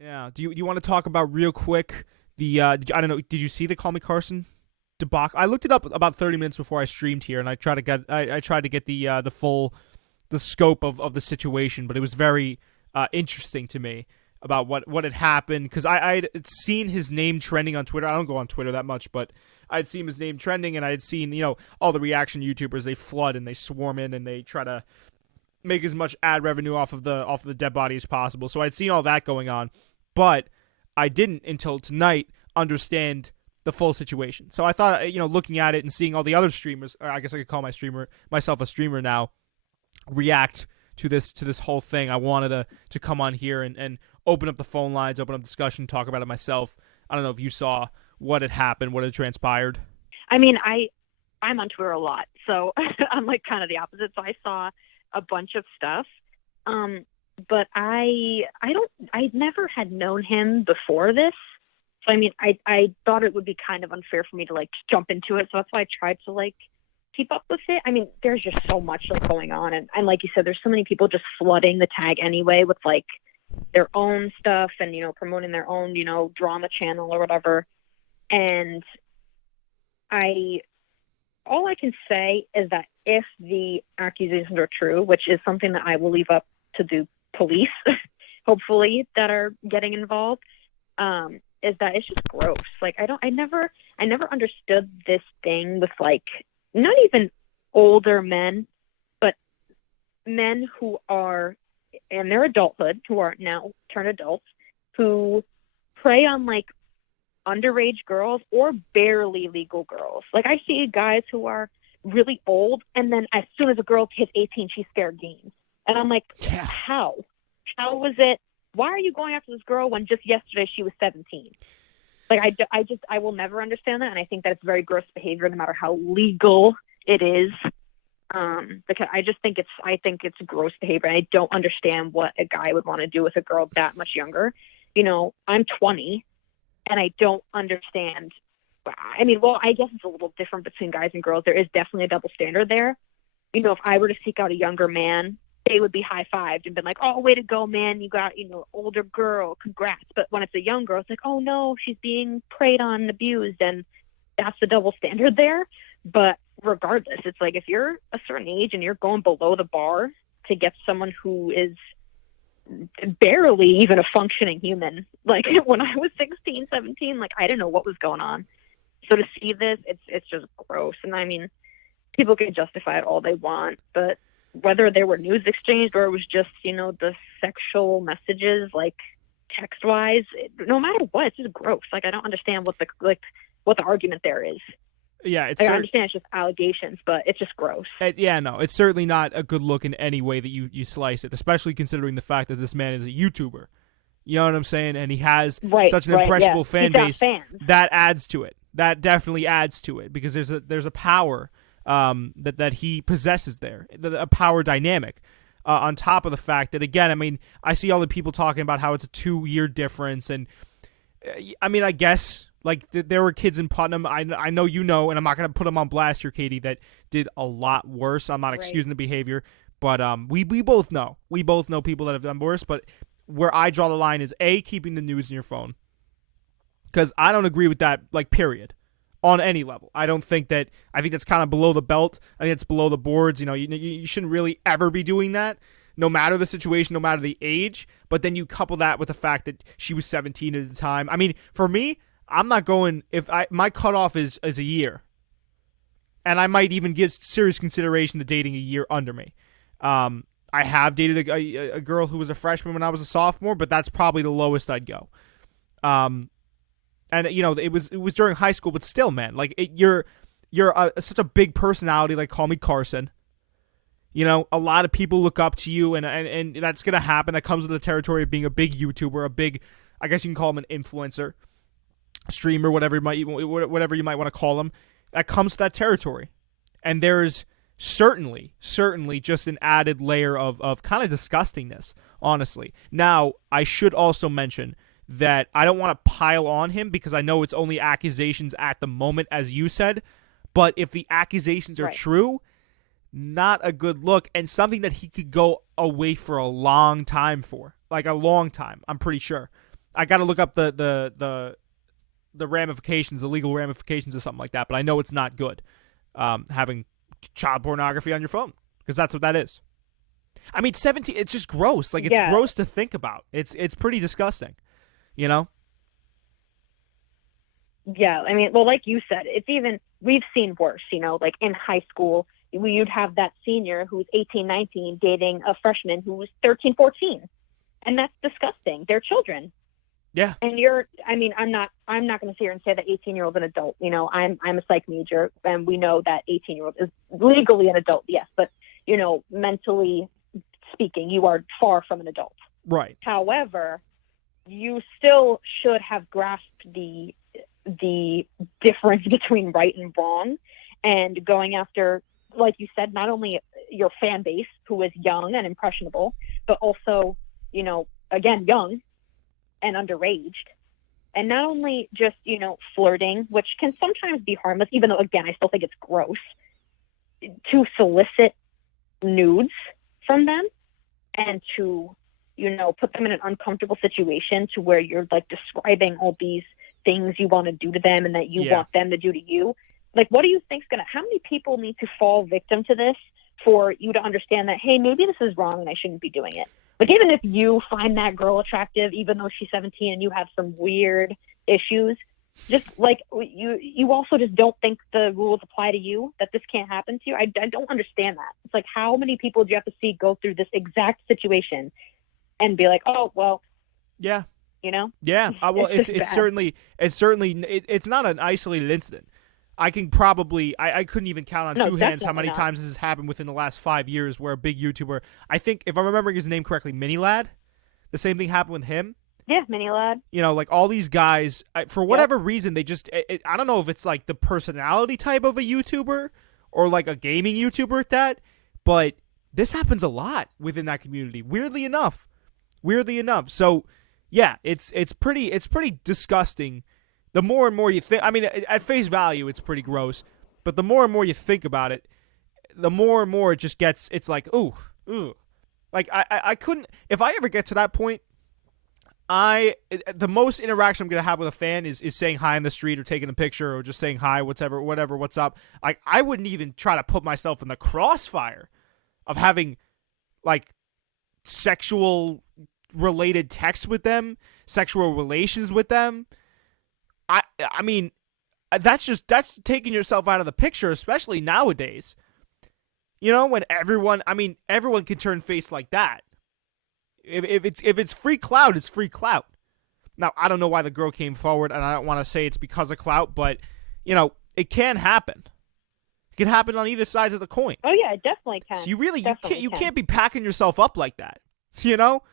Yeah. Do you want to talk about real quick I don't know, did you see the Call Me Carson debacle? I looked it up about 30 minutes before I streamed here, and I tried to get the full the scope of the situation, but it was very interesting to me about what had happened because I'd seen his name trending on Twitter. I don't go on Twitter that much, but I'd seen his name trending, and I had seen all the reaction YouTubers. They flood and they swarm in and they try to make as much ad revenue off of the dead body as possible. So I'd seen all that going on, but I didn't until tonight understand the full situation. So I thought, looking at it and seeing all the other streamers, or I guess I could call myself a streamer now, react to this whole thing. I wanted to come on here and open up the phone lines, open up discussion, talk about it myself. I don't know if you saw what had happened, what had transpired. I mean, I'm on Twitter a lot, so I'm like kind of the opposite. So I saw a bunch of stuff, but I never had known him before this. So I mean, I thought it would be kind of unfair for me to like jump into it. So that's why I tried to like keep up with it. I mean, there's just so much like going on, and like you said, there's so many people just flooding the tag anyway with like their own stuff and promoting their own drama channel or whatever. And all I can say is that if the accusations are true, which is something that I will leave up to the police, hopefully, that are getting involved, is that it's just gross. Like I never understood this thing with like not even older men, but men who are in their adulthood, who are now turned adults, who prey on like underage girls or barely legal girls. Like I see guys who are really old, and then as soon as a girl hits 18, she's fair game. And I'm like, Yeah. How was it? Why are you going after this girl when just yesterday she was 17? Like I will never understand that, and I think that it's very gross behavior, no matter how legal it is. Because I think it's gross behavior. And I don't understand what a guy would want to do with a girl that much younger. I'm 20, and I don't understand. I mean, well, I guess it's a little different between guys and girls. There is definitely a double standard there. If I were to seek out a younger man, they would be high-fived and been like, oh, way to go, man. You got, older girl. Congrats. But when it's a young girl, it's like, oh, no, she's being preyed on and abused. And that's the double standard there. But regardless, it's like if you're a certain age and you're going below the bar to get someone who is barely even a functioning human. Like when I was 16, 17, like I didn't know what was going on. So to see this, it's just gross. And I mean, people can justify it all they want, but whether there were news exchanged or it was just, the sexual messages, like text-wise, no matter what, it's just gross. Like I don't understand what the argument there is. Yeah, I understand it's just allegations, but it's just gross. No, it's certainly not a good look in any way that you slice it, especially considering the fact that this man is a YouTuber. You know what I'm saying? And he has such an impressionable fan base. That adds to it. That definitely adds to it because there's a power that he possesses there, a power dynamic. On top of the fact that, again, I mean, I see all the people talking about how it's a 2-year difference, and I mean, I guess. Like, there were kids in Putnam, I know and I'm not going to put them on blast here, Katie, that did a lot worse. I'm not excusing the behavior, but we both know. We both know people that have done worse, but where I draw the line is, A, keeping the news in your phone. Because I don't agree with that, like, period, on any level. I think that's kind of below the belt. I think it's below the boards. You shouldn't really ever be doing that, no matter the situation, no matter the age. But then you couple that with the fact that she was 17 at the time. I mean, for me, I'm not going my cutoff is a year, and I might even give serious consideration to dating a year under me. I have dated a girl who was a freshman when I was a sophomore, but that's probably the lowest I'd go. And it was during high school, but still, man, like you're such a big personality, like Call Me Carson. A lot of people look up to you, and that's gonna happen. That comes with the territory of being a big YouTuber, a big, I guess you can call him an influencer. Streamer, whatever you might want to call them, that comes to that territory, and there's certainly just an added layer of kind of disgustingness, honestly. Now, I should also mention that I don't want to pile on him because I know it's only accusations at the moment, as you said, but if the accusations are true, not a good look, and something that he could go away for a long time for, like a long time, I'm pretty sure. I got to look up the ramifications, the legal ramifications of something like that. But I know it's not good having child pornography on your phone, because that's what that is. I mean, 17. It's just gross. Like, it's gross to think about. It's pretty disgusting. You know. Yeah, I mean, well, like you said, it's even, we've seen worse, you know, like in high school, you'd have that senior who's 18, 19 dating a freshman who's 13, 14. And that's disgusting. They're children. Yeah. And I'm not going to sit here and say that 18-year-old's an adult. You know, I'm a psych major, and we know that 18-year-old is legally an adult, yes. But, you know, mentally speaking, you are far from an adult. Right. However, you still should have grasped the difference between right and wrong, and going after, like you said, not only your fan base, who is young and impressionable, but also, you know, again, young and underaged. And not only just, you know, flirting, which can sometimes be harmless, even though, again, I still think it's gross, to solicit nudes from them and to, you know, put them in an uncomfortable situation to where you're like describing all these things you want to do to them and that you want them to do to you. Like, what do you think's how many people need to fall victim to this for you to understand that, hey, maybe this is wrong and I shouldn't be doing it? Like, even if you find that girl attractive, even though she's 17 and you have some weird issues, just like you also just don't think the rules apply to you, that this can't happen to you. I don't understand that. It's like, how many people do you have to see go through this exact situation and be like, oh, well, yeah, you know? Yeah. Well, it's certainly it's not an isolated incident. I can probably I couldn't even count on two hands how many times this has happened within the last 5 years where a big YouTuber, I think if I'm remembering his name correctly, Mini Lad, the same thing happened with him. Yeah, Mini Lad. You know, like all these guys, for whatever reason, they just I don't know if it's like the personality type of a YouTuber or like a gaming YouTuber at that, but this happens a lot within that community. Weirdly enough. So yeah, it's pretty disgusting. The more and more you think, I mean, at face value, it's pretty gross. But the more and more you think about it, the more and more it just gets. It's like, ooh. Like I couldn't. If I ever get to that point, the most interaction I'm gonna have with a fan is saying hi in the street or taking a picture or just saying hi, whatever, what's up. Like, I wouldn't even try to put myself in the crossfire of having like sexual related texts with them, sexual relations with them. I mean, that's taking yourself out of the picture, especially nowadays. You know, when everyone can turn face like that. If it's free clout, it's free clout. Now, I don't know why the girl came forward, and I don't want to say it's because of clout, but you know, it can happen. It can happen on either sides of the coin. Oh yeah, it definitely can. So you can't be packing yourself up like that. You know,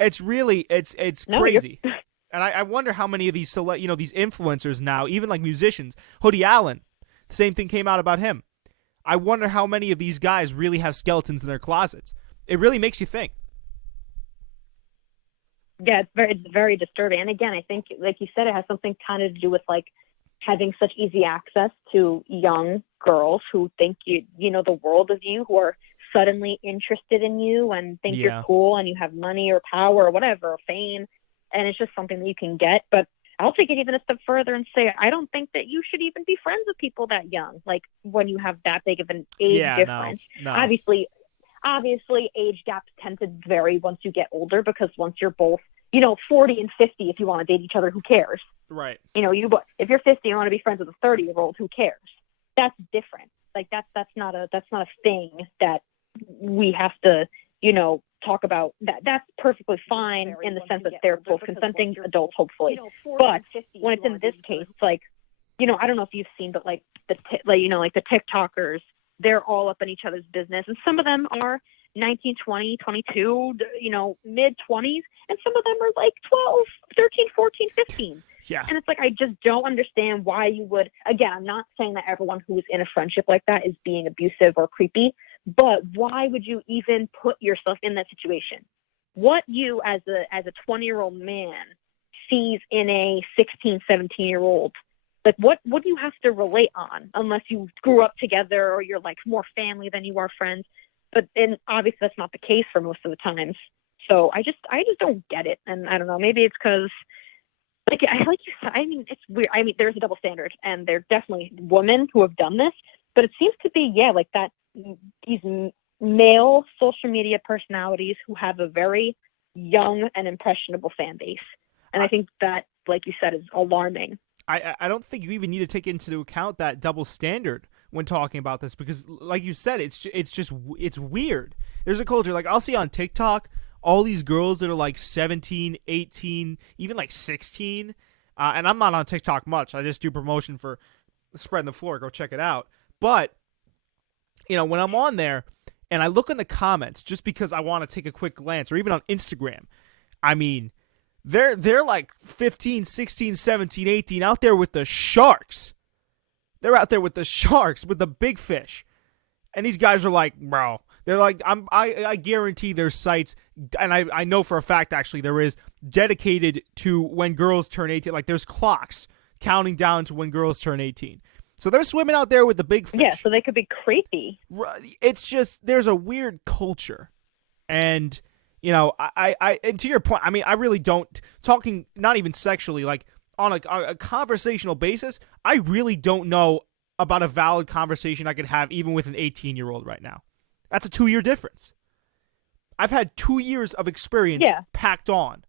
it's really it's crazy. And I wonder how many of these these influencers now, even like musicians, Hoodie Allen, the same thing came out about him. I wonder how many of these guys really have skeletons in their closets. It really makes you think. Yeah, it's very disturbing. And again, I think, like you said, it has something kind of to do with like having such easy access to young girls who think you know the world of you, who are suddenly interested in you and think you're cool and you have money or power or whatever, or fame. And it's just something that you can get. But I'll take it even a step further and say, I don't think that you should even be friends with people that young. Like, when you have that big of an age difference. No. Obviously, age gaps tend to vary once you get older, because once you're both, 40 and 50, if you want to date each other, who cares? Right. If you're 50 and you want to be friends with a 30-year-old, who cares? That's different. Like, that's not a thing that we have to, talk about. That's perfectly fine in the sense that they're both consenting adults, hopefully. But when it's in this case, it's like, I don't know if you've seen, but like the TikTokers, they're all up in each other's business, and some of them are 19, 20, 22, mid-20s, and some of them are like 12, 13, 14, 15. Yeah. And it's like, I just don't understand why you would. Again, I'm not saying that everyone who is in a friendship like that is being abusive or creepy, but why would you even put yourself in that situation? What you as a 20-year-old man sees in a 16, 17-year-old, like what do you have to relate on, unless you grew up together or you're like more family than you are friends? But then obviously that's not the case for most of the times. So I just don't get it. And I don't know, maybe it's because, like you said, I mean, it's weird. I mean, there's a double standard, and there are definitely women who have done this, but it seems to be, like that, these male social media personalities who have a very young and impressionable fan base. And I think that, like you said, is alarming. I don't think you even need to take into account that double standard when talking about this, because like you said, it's weird. There's a culture, like I'll see on TikTok all these girls that are like 17, 18, even like 16. And I'm not on TikTok much. I just do promotion for Spreading the Floor. Go check it out. But, when I'm on there and I look in the comments just because I want to take a quick glance, or even on Instagram, I mean, they're like 15, 16, 17, 18 out there with the sharks. They're out there with the sharks, with the big fish. And these guys are like, bro, they're like, I guarantee there's sites, and I know for a fact, actually, there is, dedicated to when girls turn 18. Like, there's clocks counting down to when girls turn 18. So they're swimming out there with the big fish. Yeah, so they could be creepy. It's just, there's a weird culture. And, I and to your point, I mean, I really don't, talking not even sexually, like on a conversational basis, I really don't know about a valid conversation I could have even with an 18-year-old right now. That's a 2-year difference. I've had 2 years of experience packed on.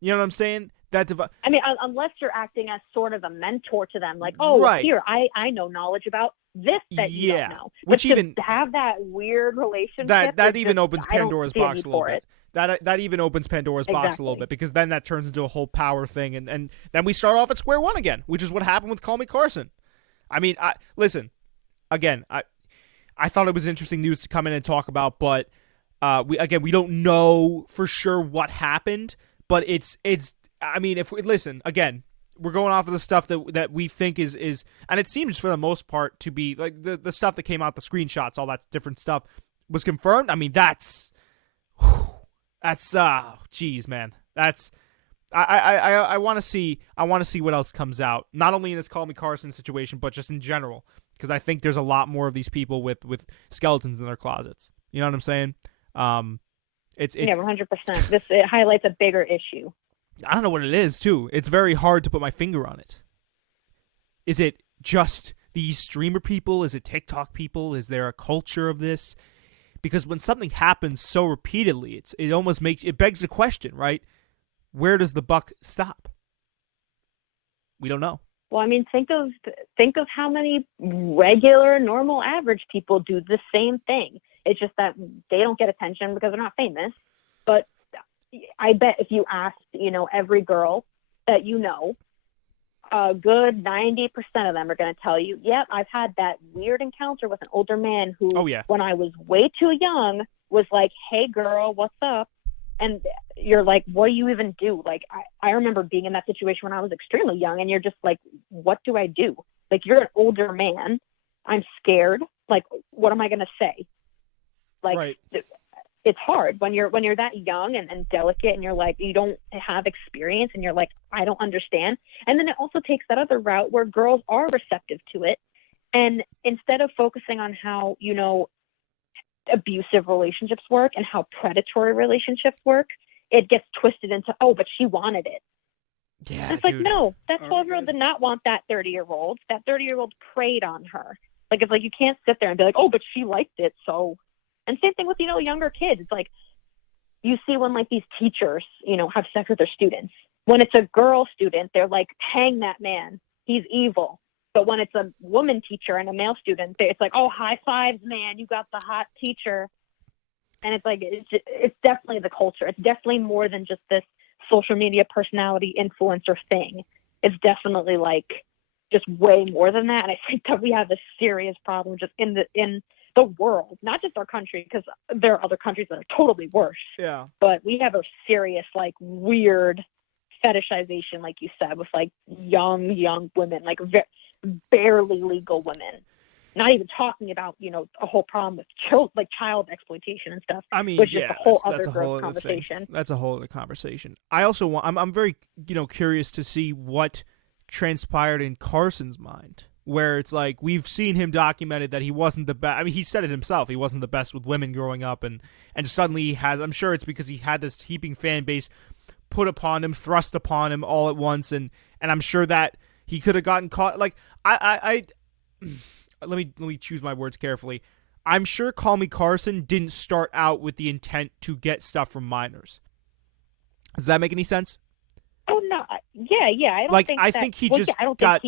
You know what I'm saying? I mean, unless you're acting as sort of a mentor to them, like, oh, right. Here, I know knowledge about this that you don't know. Which but even to have that weird relationship, that even opens Pandora's box a little bit. That even opens Pandora's box a little bit, because then that turns into a whole power thing, and then we start off at square one again, which is what happened with CallMeCarson. I mean, listen, again, I thought it was interesting news to come in and talk about, but we don't know for sure what happened, but it's. I mean, if we listen again, we're going off of the stuff that we think is, and it seems for the most part to be like the stuff that came out, the screenshots, all that different stuff was confirmed. I mean, geez, man, that's. I want to see what else comes out, not only in this CallMeCarson situation, but just in general, because I think there's a lot more of these people with skeletons in their closets. You know what I'm saying? It's 100%. It highlights a bigger issue. I don't know what it is, too. It's very hard to put my finger on it. Is it just these streamer people? Is it TikTok people? Is there a culture of this? Because when something happens so repeatedly, it begs the question, right? Where does the buck stop? We don't know. Well, I mean, think of how many regular, normal, average people do the same thing. It's just that they don't get attention because they're not famous. But I bet if you asked, every girl that a good 90% of them are going to tell you, yep, I've had that weird encounter with an older man who, when I was way too young, was like, hey, girl, what's up? And you're like, what do you even do? Like, I remember being in that situation when I was extremely young, and you're just like, what do I do? Like, you're an older man. I'm scared. Like, what am I going to say? Like, right. It's hard when you're that young and delicate, and you're like, you don't have experience, and you're like, I don't understand. And then it also takes that other route where girls are receptive to it. And instead of focusing on how, abusive relationships work and how predatory relationships work, it gets twisted into, oh, but she wanted it. Yeah, and it's like, no, that 12-year-old did not want that 30-year-old. That 30-year-old preyed on her. Like, it's like, you can't sit there and be like, oh, but she liked it, so. And same thing with, younger kids. It's like, you see when, like, these teachers, have sex with their students. When it's a girl student, they're like, hang that man. He's evil. But when it's a woman teacher and a male student, it's like, oh, high fives, man. You got the hot teacher. And it's like, it's definitely the culture. It's definitely more than just this social media personality influencer thing. It's definitely, like, just way more than that. And I think that we have a serious problem just in the world, not just our country, because there are other countries that are totally worse. Yeah. But we have a serious, like, weird fetishization, like you said, with, like, young women, like, barely legal women. Not even talking about, a whole problem with child exploitation and stuff. I mean, which is a whole other conversation. Thing. That's a whole other conversation. I also I'm very, curious to see what transpired in Carson's mind. where it's like we've seen him documented that he wasn't the best. I mean, he said it himself. He wasn't the best with women growing up, and suddenly he has. I'm sure it's because he had this heaping fan base put upon him, thrust upon him all at once, and I'm sure that he could have gotten caught. Like I let me choose my words carefully. I'm sure CallMeCarson didn't start out with the intent to get stuff from minors. Does that make any sense? Oh no, yeah. I think he just got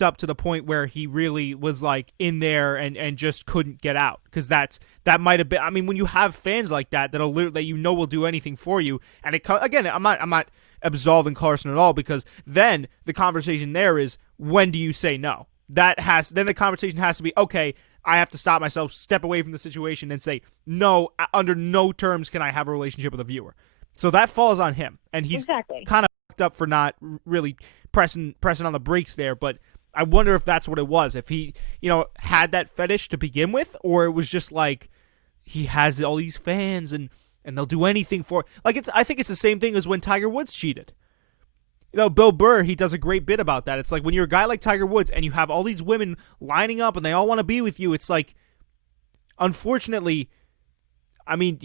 up to the point where he really was like in there and just couldn't get out, because that might have been. I mean, when you have fans like that that will do anything for you, and again, I'm not absolving Carson at all, because then the conversation there is, when do you say no? Then the conversation has to be, okay, I have to stop myself, step away from the situation, and say no. Under no terms can I have a relationship with a viewer. So that falls on him, and he's kind of fucked up for not really pressing on the brakes there. But I wonder if that's what it was. If he, had that fetish to begin with, or it was just like he has all these fans and they'll do anything for. Like I think it's the same thing as when Tiger Woods cheated. Bill Burr, he does a great bit about that. It's like when you're a guy like Tiger Woods and you have all these women lining up and they all want to be with you. It's like, unfortunately, I mean,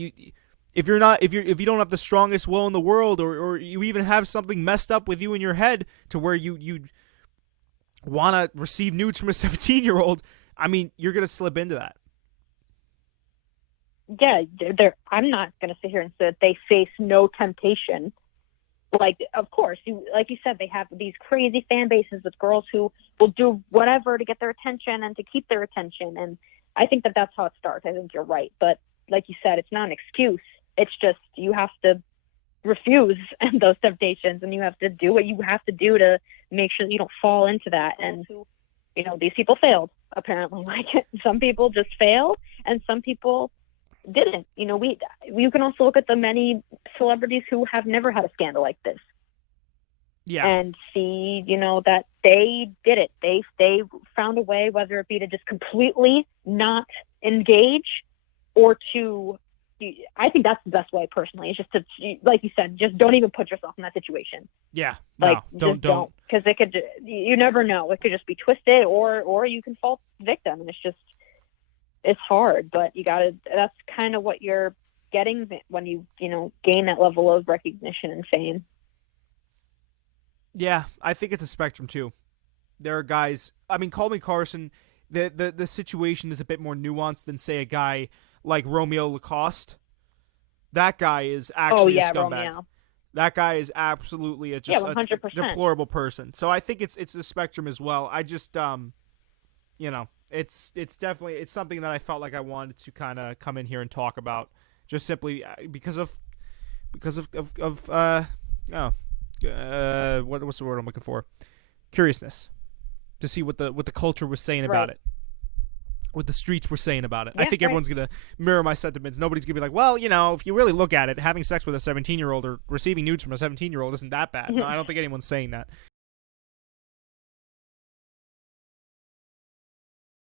if you don't have the strongest will in the world, or you even have something messed up with you in your head to where you want to receive nudes from a 17-year-old, I mean, you're going to slip into that. Yeah, I'm not going to sit here and say that they face no temptation. Like, of course, like you said, they have these crazy fan bases with girls who will do whatever to get their attention and to keep their attention. And I think that that's how it starts. I think you're right. But like you said, it's not an excuse. It's just you have to refuse those temptations, and you have to do what you have to do to make sure that you don't fall into that. And, these people failed, apparently. Like, some people just fail, and some people didn't. You can also look at the many celebrities who have never had a scandal like this. Yeah. And see, that they did it. They found a way, whether it be to just completely not engage, or to, I think that's the best way personally. It's just to, like you said, just don't even put yourself in that situation. Yeah. Like, no, don't. Because you never know. It could just be twisted, or you can fall victim, and it's hard, but that's kind of what you're getting when you gain that level of recognition and fame. Yeah, I think it's a spectrum too. There are guys, I mean, CallMeCarson, the situation is a bit more nuanced than, say, a guy like Romeo Lacoste. That guy is actually a scumbag. Romeo. That guy is absolutely a deplorable person. So I think it's a spectrum as well. I just it's definitely something that I felt like I wanted to kind of come in here and talk about, just simply because of what's the word I'm looking for? Curiousness, to see what the culture was saying about it, what the streets were saying about it. Yeah, I think everyone's gonna mirror my sentiments. Nobody's gonna be like, well, if you really look at it, having sex with a 17-year-old or receiving nudes from a 17-year-old isn't that bad. No, I don't think anyone's saying that.